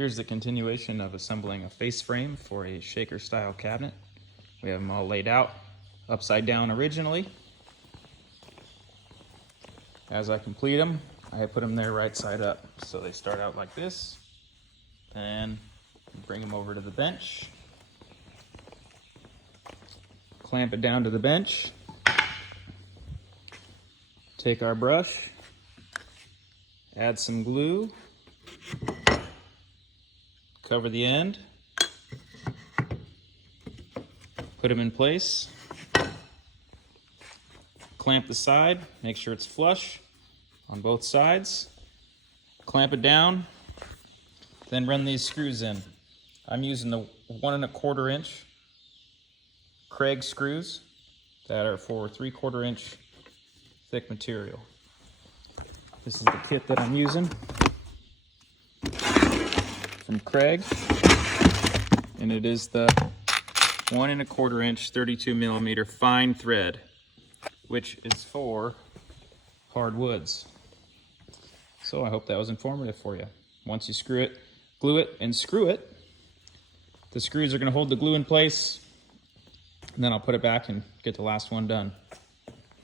Here's the continuation of assembling a face frame for a shaker style cabinet. We have them all laid out upside down originally. As I complete them, I put them there right side up. So they start out like this, and bring them over to the bench. Clamp it down to the bench. Take our brush, add some glue, cover the end, put them in place, clamp the side, make sure it's flush on both sides, clamp it down, then run these screws in. I'm using the 1 1/4 inch Craig screws that are for 3/4 inch thick material. This is the kit that I'm using from Craig, and it is the 1 1/4 inch 32 millimeter fine thread, which is for hardwoods. So I hope that was informative for you. Once you screw it, glue it, and screw it, the screws are going to hold the glue in place, and then I'll put it back and get the last one done.